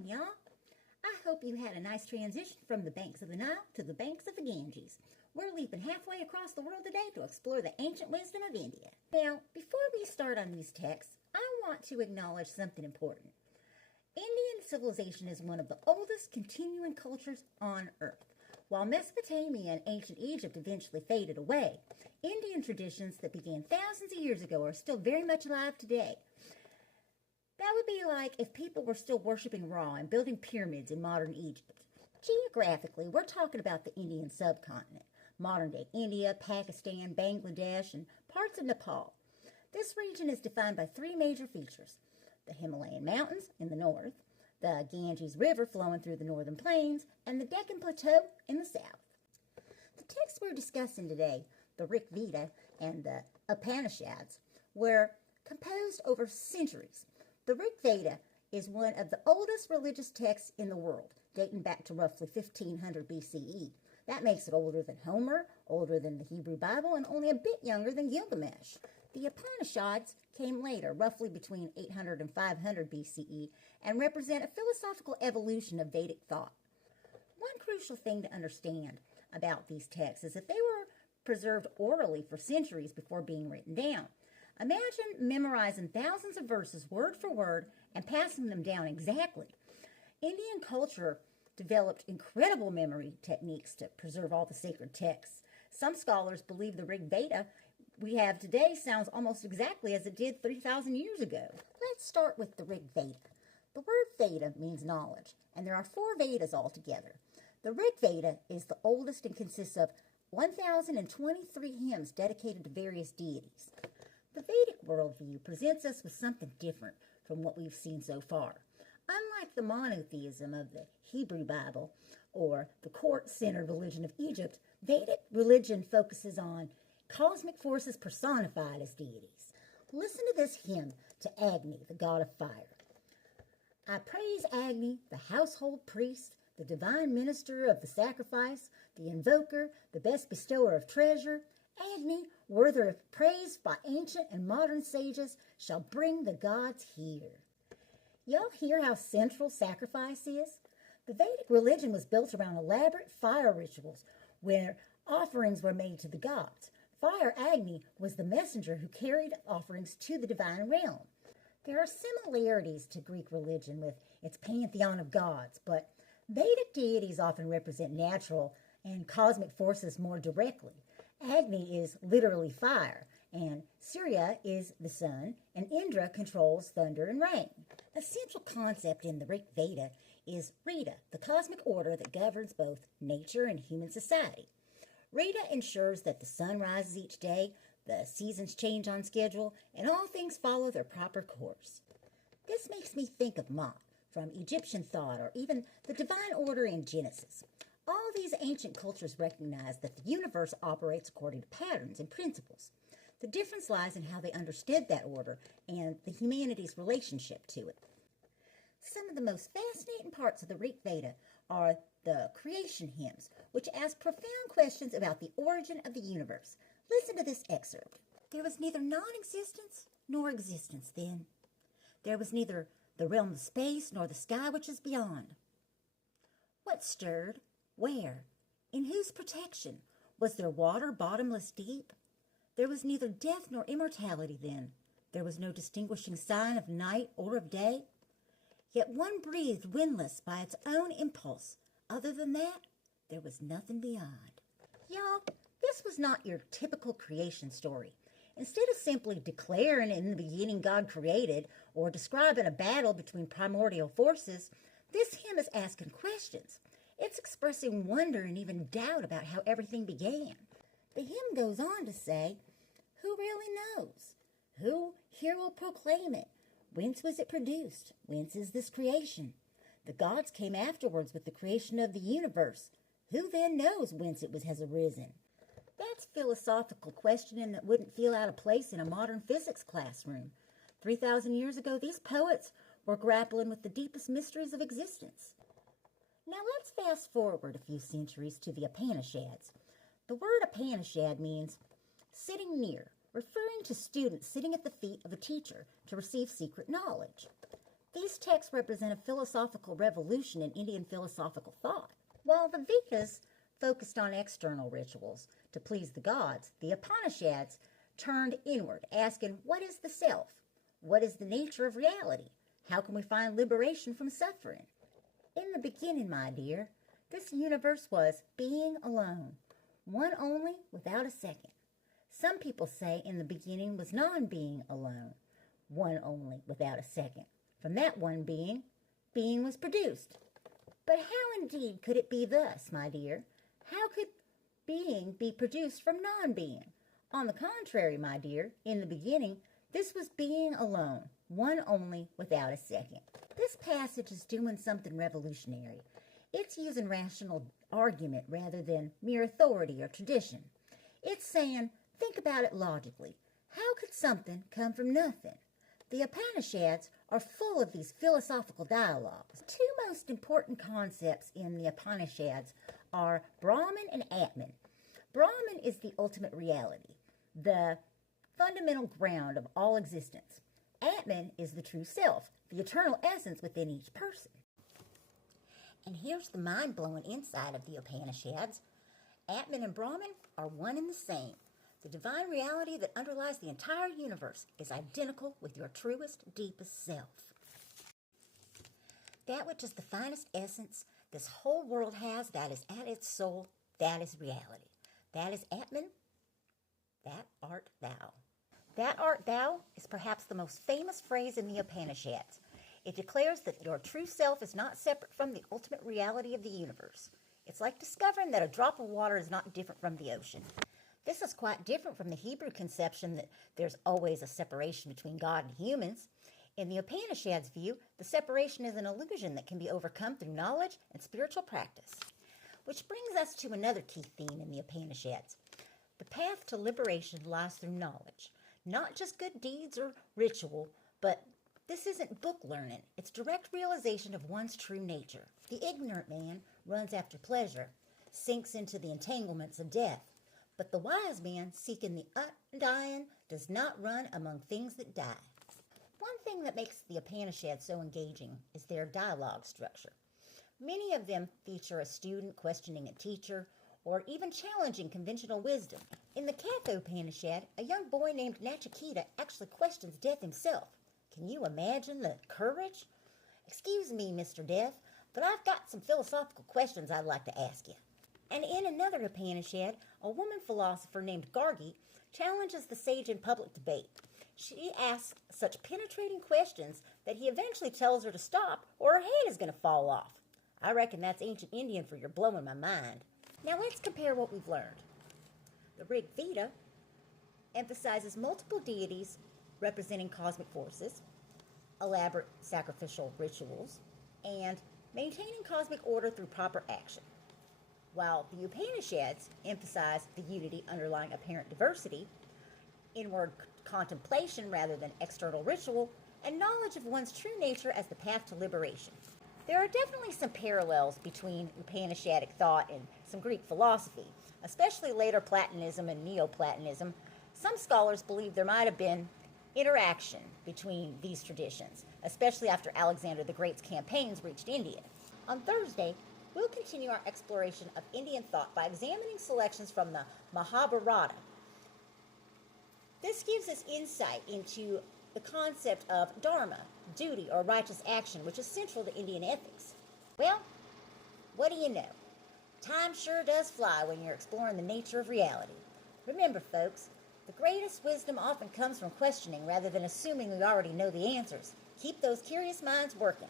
morning, y'all. I hope you had a nice transition from the banks of the Nile to the banks of the Ganges. We're leaping halfway across the world today to explore the ancient wisdom of India. Now, before we start on these texts, I want to acknowledge something important. Indian civilization is one of the oldest continuing cultures on Earth. While Mesopotamia and ancient Egypt eventually faded away, Indian traditions that began thousands of years ago are still very much alive today. That would be like if people were still worshiping Ra and building pyramids in modern Egypt. Geographically, we're talking about the Indian subcontinent, modern-day India, Pakistan, Bangladesh, and parts of Nepal. This region is defined by three major features: the Himalayan mountains in the north, the Ganges River flowing through the northern plains, and the Deccan Plateau in the south. The texts we're discussing today, the Rig Veda and the Upanishads, were composed over centuries. The Rig Veda is one of the oldest religious texts in the world, dating back to roughly 1500 BCE. That makes it older than Homer, older than the Hebrew Bible, and only a bit younger than Gilgamesh. The Upanishads came later, roughly between 800 and 500 BCE, and represent a philosophical evolution of Vedic thought. One crucial thing to understand about these texts is that they were preserved orally for centuries before being written down. Imagine memorizing thousands of verses word for word and passing them down exactly. Indian culture developed incredible memory techniques to preserve all the sacred texts. Some scholars believe the Rig Veda we have today sounds almost exactly as it did 3,000 years ago. Let's start with the Rig Veda. The word Veda means knowledge, and there are 4 Vedas altogether. The Rig Veda is the oldest and consists of 1,023 hymns dedicated to various deities. The Vedic worldview presents us with something different from what we've seen so far. Unlike the monotheism of the Hebrew Bible or the court-centered religion of Egypt, Vedic religion focuses on cosmic forces personified as deities. Listen to this hymn to Agni, the god of fire. I praise Agni, the household priest, the divine minister of the sacrifice, the invoker, the best bestower of treasure. Agni, worthy of praise by ancient and modern sages, shall bring the gods here. Y'all hear how central sacrifice is? The Vedic religion was built around elaborate fire rituals where offerings were made to the gods. Fire Agni was the messenger who carried offerings to the divine realm. There are similarities to Greek religion with its pantheon of gods, but Vedic deities often represent natural and cosmic forces more directly. Agni is literally fire, and Surya is the sun, and Indra controls thunder and rain. The central concept in the Rig Veda is Rita, the cosmic order that governs both nature and human society. Rita ensures that the sun rises each day, the seasons change on schedule, and all things follow their proper course. This makes me think of Ma'at from Egyptian thought, or even the divine order in Genesis. All these ancient cultures recognize that the universe operates according to patterns and principles. The difference lies in how they understood that order and the humanity's relationship to it. Some of the most fascinating parts of the Rig Veda are the creation hymns, which ask profound questions about the origin of the universe. Listen to this excerpt. There was neither non-existence nor existence then. There was neither the realm of space nor the sky which is beyond. What stirred? Where? In whose protection? Was there water bottomless deep? There was neither death nor immortality then. There was no distinguishing sign of night or of day. Yet one breathed windless by its own impulse. Other than that, there was nothing beyond. Y'all, this was not your typical creation story. Instead of simply declaring in the beginning God created or describing a battle between primordial forces, this hymn is asking questions. It's expressing wonder and even doubt about how everything began. The hymn goes on to say, who really knows? Who here will proclaim it? Whence was it produced? Whence is this creation? The gods came afterwards with the creation of the universe. Who then knows whence it has arisen? That's philosophical questioning that wouldn't feel out of place in a modern physics classroom. 3,000 years ago, these poets were grappling with the deepest mysteries of existence. Now let's fast forward a few centuries to the Upanishads. The word Upanishad means sitting near, referring to students sitting at the feet of a teacher to receive secret knowledge. These texts represent a philosophical revolution in Indian philosophical thought. While the Vedas focused on external rituals to please the gods, the Upanishads turned inward, asking, what is the self? What is the nature of reality? How can we find liberation from suffering? In the beginning, my dear, this universe was being alone, one only without a second. Some people say in the beginning was non-being alone, one only without a second. From that one being, being was produced. But how indeed could it be thus, my dear? How could being be produced from non-being? On the contrary, my dear, in the beginning, this was being alone, one only without a second. This passage is doing something revolutionary. It's using rational argument rather than mere authority or tradition. It's saying, think about it logically. How could something come from nothing? The Upanishads are full of these philosophical dialogues. Two most important concepts in the Upanishads are Brahman and Atman. Brahman is the ultimate reality, the fundamental ground of all existence. Atman is the true self, the eternal essence within each person. And here's the mind-blowing insight of the Upanishads. Atman and Brahman are one and the same. The divine reality that underlies the entire universe is identical with your truest, deepest self. That which is the finest essence this whole world has, that is at its soul, that is reality. That is Atman, that art thou. That art thou is perhaps the most famous phrase in the Upanishads. It declares that your true self is not separate from the ultimate reality of the universe. It's like discovering that a drop of water is not different from the ocean. This is quite different from the Hebrew conception that there's always a separation between God and humans. In the Upanishads' view, the separation is an illusion that can be overcome through knowledge and spiritual practice. Which brings us to another key theme in the Upanishads. The path to liberation lies through knowledge. Not just good deeds or ritual, but this isn't book learning. It's direct realization of one's true nature. The ignorant man runs after pleasure, sinks into the entanglements of death. But the wise man, seeking the undying, does not run among things that die. One thing that makes the Upanishads so engaging is their dialogue structure. Many of them feature a student questioning a teacher, or even challenging conventional wisdom. In the Kathopanishad, a young boy named Nachiketa actually questions death himself. Can you imagine the courage? Excuse me, Mr. Death, but I've got some philosophical questions I'd like to ask you. And in another Upanishad, a woman philosopher named Gargi challenges the sage in public debate. She asks such penetrating questions that he eventually tells her to stop or her head is going to fall off. I reckon that's ancient Indian for you're blowing my mind. Now let's compare what we've learned. The Rig Veda emphasizes multiple deities representing cosmic forces, elaborate sacrificial rituals, and maintaining cosmic order through proper action. While the Upanishads emphasize the unity underlying apparent diversity, inward contemplation rather than external ritual, and knowledge of one's true nature as the path to liberation. There are definitely some parallels between Upanishadic thought and some Greek philosophy, especially later Platonism and Neoplatonism. Some scholars believe there might have been interaction between these traditions, especially after Alexander the Great's campaigns reached India. On Thursday, we'll continue our exploration of Indian thought by examining selections from the Mahabharata. This gives us insight into the concept of dharma, duty, or righteous action, which is central to Indian ethics. Well, what do you know? Time sure does fly when you're exploring the nature of reality. Remember, folks, the greatest wisdom often comes from questioning rather than assuming we already know the answers. Keep those curious minds working.